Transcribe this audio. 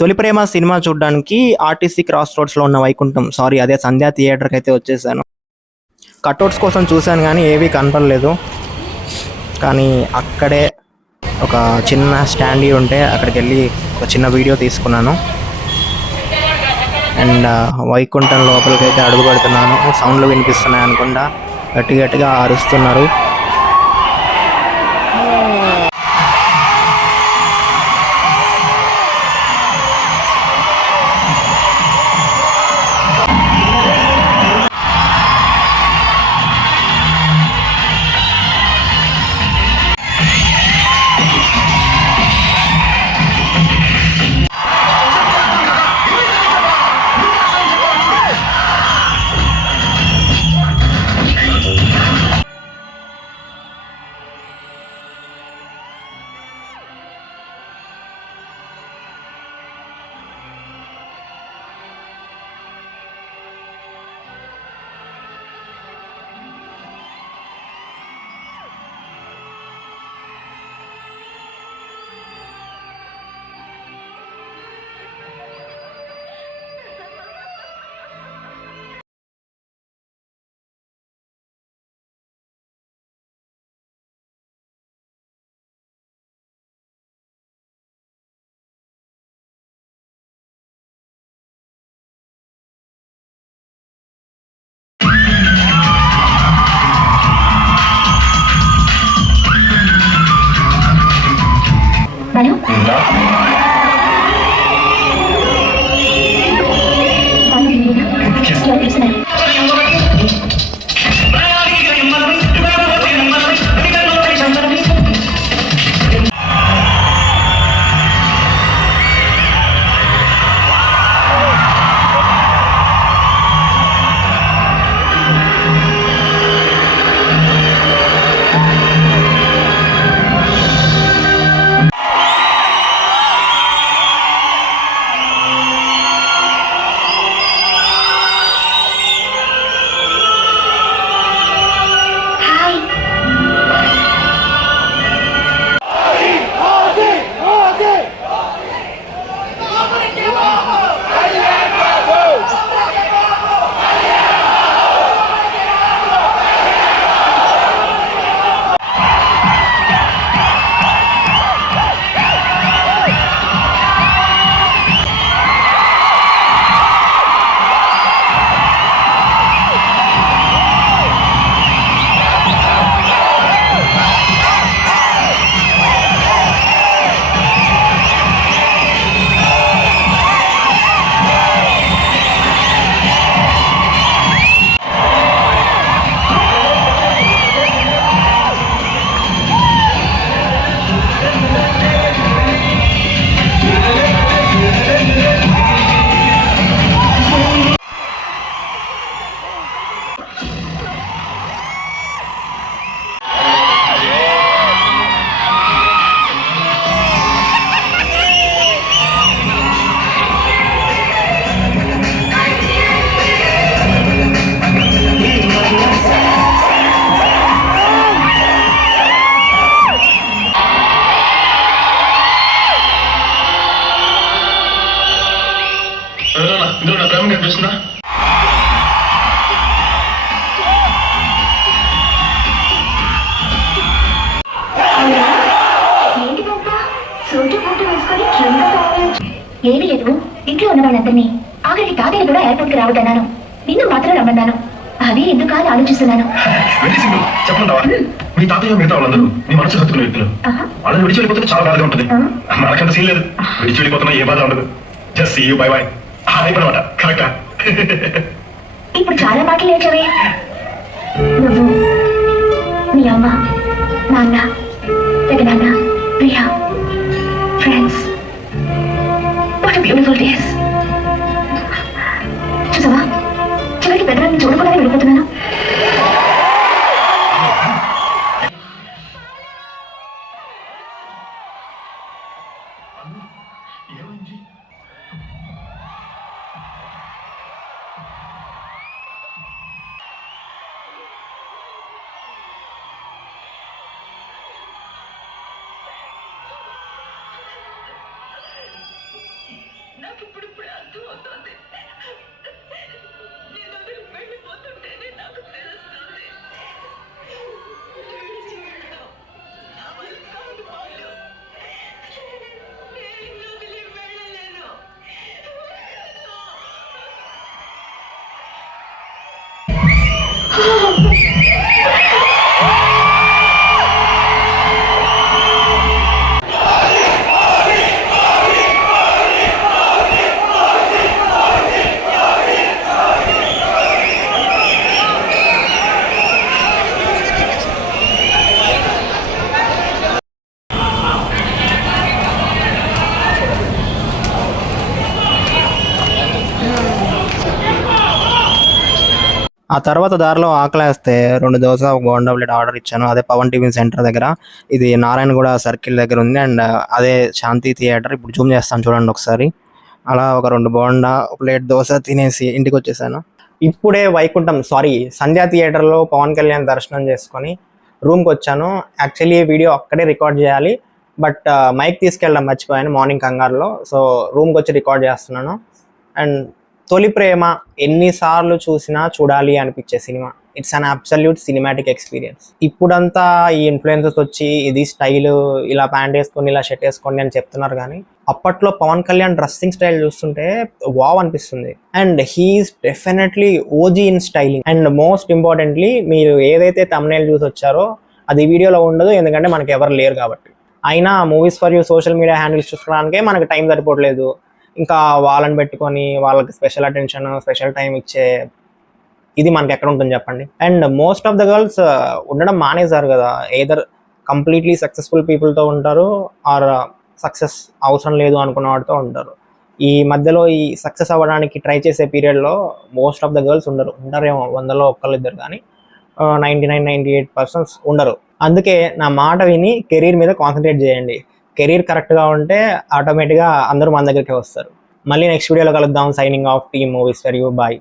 తొలి ప్రేమ సినిమా చూడడానికి RTC cross రోడ్స్లో ఉన్న వైకుంఠం అదే సంధ్యా థియేటర్కి అయితే వచ్చేసాను. కట్అవుట్స్ కోసం చూశాను కానీ ఏవీ కనపడలేదు. కానీ అక్కడే ఒక చిన్న స్టాండీ ఉంటే అక్కడికి వెళ్ళి ఒక చిన్న వీడియో తీసుకున్నాను. అండ్ వైకుంఠం లోపలికి అయితే అడుగు పెడుతున్నాను. సౌండ్లు వినిపిస్తున్నాయి అనుకుంటా, గట్టి గట్టిగా అరుస్తున్నారు. ఏమీ లేదు, ఇంట్లో ఉన్న వాళ్ళందరినీ ఆఖరికి తాతయ్య కూడా ఎయిర్పోర్ట్ కి రావద్దన్నాను. నిన్ను మాత్రం రమ్మన్నాను. అది ఎందుకు అని ఆలోచిస్తున్నాను. మీ తాతయ్య మిగతా వాళ్ళందరూ మీ మనసు హత్తుకునే వ్యక్తులు. వాళ్ళని విడిచి వెళ్ళిపోతే చాలా బాధగా ఉంటుంది. మనకంత సీన్ లేదు, విడిచి వెళ్ళిపోతున్నా ఏ బాధ ఉండదు. Just see you, bye bye అయిపోయినమాట. కరెక్టా? ఇప్పుడు చాలా మాటలు లేచవే. నువ్వు, మీ అమ్మ, నాన్న, పెదనాన్న, Priya, friends, what a beautiful days. చూసావా, చివరికి పెద్దనాన్ని చూడకుండానే వెళ్ళిపోతున్నాను. ఆ తర్వాత దారిలో ఆకలేస్తే 2 దోస, ఒక బోండా ప్లేట్ ఆర్డర్ ఇచ్చాను. అదే పవన్ టిఫిన్ సెంటర్ దగ్గర. ఇది నారాయణగూడ సర్కిల్ దగ్గర ఉంది. అండ్ అదే శాంతి థియేటర్. ఇప్పుడు జూమ్ చేస్తాను చూడండి ఒకసారి. అలా ఒక 2 బోండా, ఒక ప్లేట్ దోస తినేసి ఇంటికొచ్చేసాను. ఇప్పుడే సంధ్యా థియేటర్‌లో పవన్ కళ్యాణ్ దర్శనం చేసుకొని రూమ్‌కొచ్చాను. యాక్చువల్లీ ఈ వీడియో అక్కడే రికార్డ్ చేయాలి. బట్ మైక్ తీసుకెళ్ళడం మర్చిపోయాను మార్నింగ్ కంగారులో. సో రూమ్‌కొచ్చి రికార్డ్ చేస్తున్నాను. అండ్ తొలి ప్రేమ ఎన్నిసార్లు చూసినా చూడాలి అనిపించే cinema. It's an absolute cinematic experience. ఇప్పుడంతా ఈ ఇన్ఫ్లుయెన్సర్స్ వచ్చి ఇది స్టైల్, ఇలా ప్యాంట్ వేసుకొని ఇలా షర్ట్ వేసుకోండి అని చెప్తున్నారు కానీ అప్పట్లో పవన్ కళ్యాణ్ డ్రెస్సింగ్ స్టైల్ చూస్తుంటే వావ్ అనిపిస్తుంది. And he's definitely OG in styling. And most importantly మీరు ఏదైతే thumbnail చూసి వచ్చారో అది వీడియోలో ఉండదు, ఎందుకంటే మనకి ఎవరు లేరు కాబట్టి. అయినా movies for you social media handles చూసుకోవడానికే మనకు టైం సరిపోవట్లేదు. ఇంకా వాళ్ళని పెట్టుకొని వాళ్ళకి స్పెషల్ అటెన్షన్, స్పెషల్ టైం ఇచ్చే ఇది మనకి ఎక్కడ ఉంటుంది చెప్పండి. And most of the girls ఉండడం మానేశారు కదా. ఎయిదర్ కంప్లీట్లీ సక్సెస్ఫుల్ పీపుల్తో ఉంటారు, ఆర్ సక్సెస్ అవసరం లేదు అనుకున్న వాడితో ఉంటారు. ఈ మధ్యలో ఈ సక్సెస్ అవ్వడానికి ట్రై చేసే పీరియడ్లో మోస్ట్ ఆఫ్ ద గర్ల్స్ ఉండరేమో 100లో 1-2 కానీ 99-98% ఉండరు. అందుకే నా మాట విని కెరీర్ మీద కాన్సన్ట్రేట్ చేయండి. కెరీర్ కరెక్ట్గా ఉంటే ఆటోమేటిక్గా అందరూ మన దగ్గరికి వస్తారు. మళ్ళీ నెక్స్ట్ వీడియోలో కలుద్దాం. Signing off team movies for you. Bye.